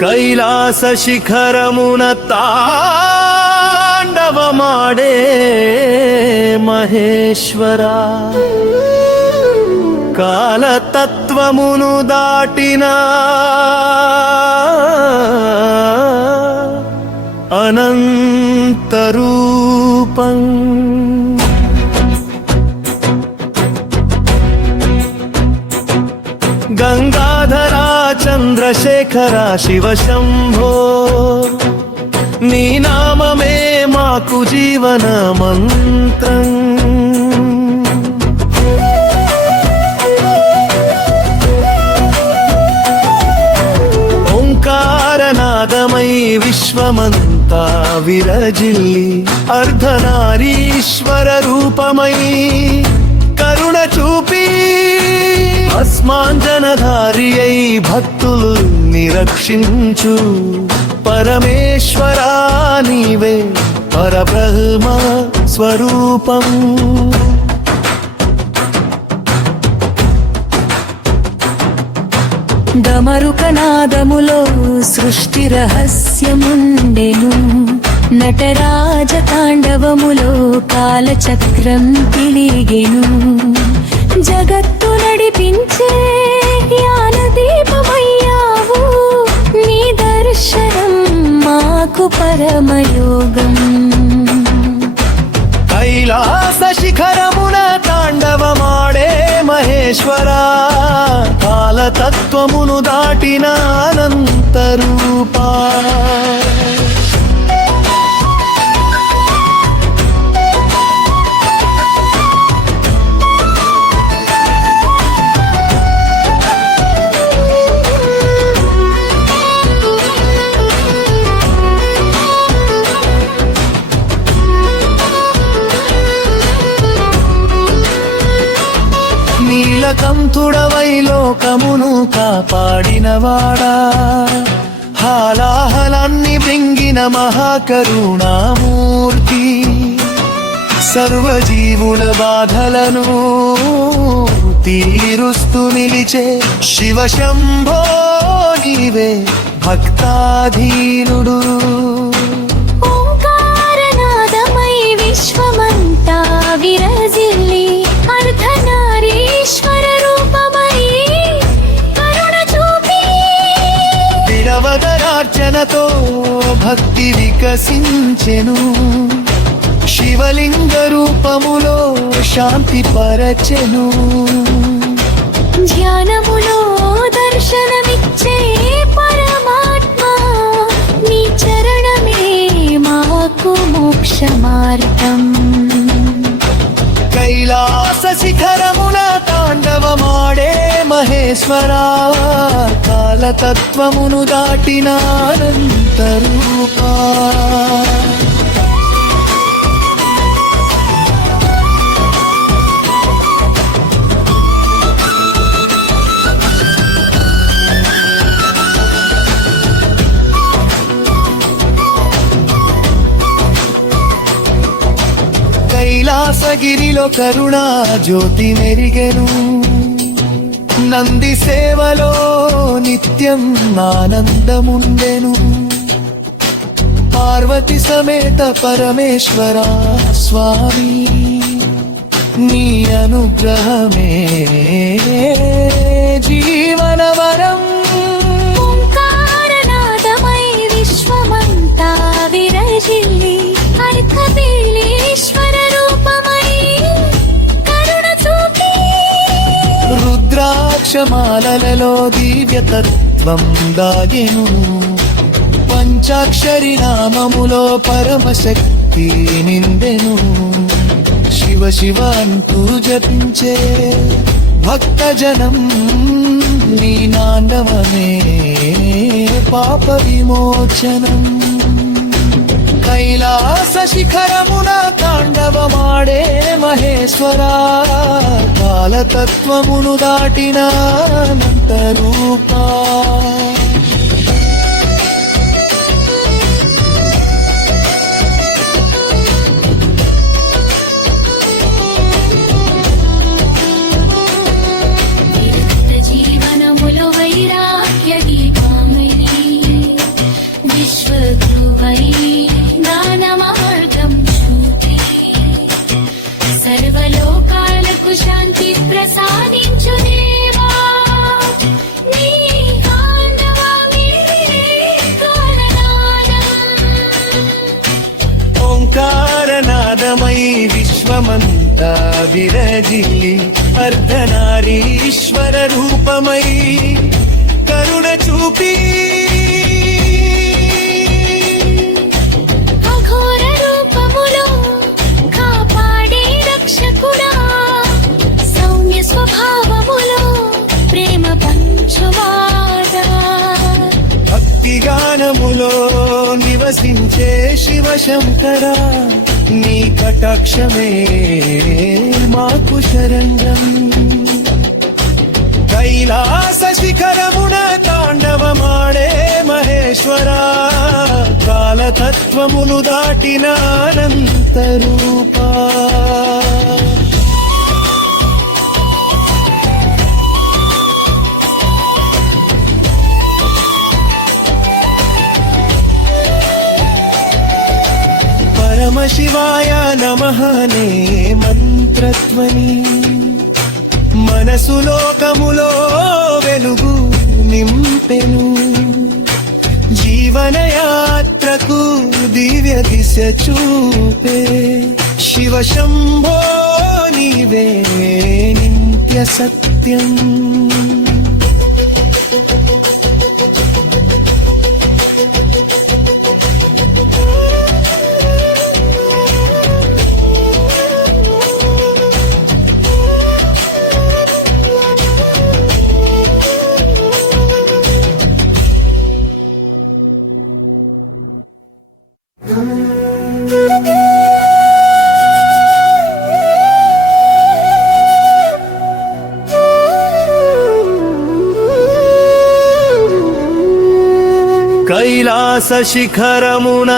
కైలాస శిఖరమున తాండవమాడే మహేశ్వరా, కాలతత్వమును దాటిన అనంతరూపం, గంగాధరా చంద్రశేఖరా శివ శంభో, నీ నామమే మాకు జీవన మంత్రం. ఓంకారనాదమై విశ్వమంతా విరజిల్లి, అర్ధనారీశ్వర రూపమై కరుణ చూపి, అస్మాంజనధారి అయి భక్తులు నిరక్షించు పరమేశ్వరా, నీవే పరబ్రహ్మ స్వరూపం. డమరుకనాదములో సృష్టి రహస్యముండెను, నటరాజ తాండవములో కాలచక్రం తిరిగెను. జగత్తు నడిపించే జ్ఞానదీపమయ్యావు, నీ దర్శనం మాకు పరమయోగం. కైలాస శిఖరమున తాండవమాడే మహేశ్వరా, కాలతత్వమును దాటిన అనంతరూపా. నీలకంఠుడవై లోకమును కాపాడినవాడా, హాలాహలాన్ని మృంగిన మహాకరుణామూర్తి, సర్వజీవుల బాధలను తీరుస్తూ నిలిచే శివ శంభో, నీవే భక్తాధీనుడు. ఓంకారనాదమై విశ్వమంతా విరజిల్లి, అర్ధనారీశ్వర రూపమై కరుణ చూపి, విడవదరార్చనతో భక్తి వికసించెను, శివలింగ రూపములో శాంతి పరచెను. ధ్యానములో దర్శనమిచ్చే పరమాత్మ, నీ చరణమే మాకు మోక్ష మార్గం. కైలాస శిఖరమున తాండవమాడే మహేశ్వరా, కాలతత్వమును దాటిన అనంతరూపా. కైలాసగిరిలో కరుణా జ్యోతి మెరిగెను, నంది సేవలో నిత్యం ఆనందముండెను. పార్వతి సమేత పరమేశ్వర స్వామి, నీ అనుగ్రహమే జీవనవరం. ఓంకారనాదమై విశ్వమంతా విరజిల్లి, అర్ధబీలీశ్వర రూపమై కరుణ చూపి, రుద్రాక్షమాలలో దివ్యతత్వం దాగెను, పంచాక్షరి నామములో పరమశక్తి నిందెను. శివ శివ అంటూ జపించే భక్తజనం, నీ నాండవమే పాప విమోచనం. కైలాస శిఖరమున తాండవమాడే మహేశ్వరా, కాలతత్వమును దాటిన అనంతరూపా. గురువై జ్ఞాన మార్గం చూపి సర్వలోకాలకు శాంతి ప్రసాదించు దేవా నీ తాండవమే కారణానం. ఓంకారనాదమై విశ్వమంతా విరజిల్లి అర్ధనారీశ్వర రూపమై కరుణ చూపి అఘోర రూపములో కాపాడే రక్షకుడా సౌమ్య స్వభావములో ప్రేమ పంచువాడా భక్తిగానములో నివసించే శివశంకర నీ కటాక్షమే మాకు శరణం. కైలాస శిఖరమున తాండవమాడే మహేశ్వర కాలతత్వములు దాటిన అనంత రూపా. పరమశివాయ నమఃనే మంత్రధ్వని మనసు లోకములో వెలుగు నింపెను. జీవనయాత్రకు దివ్య దిశ చూపే శివ శంభో నీవే నిత్య సత్యం. కైలాస శిఖరమున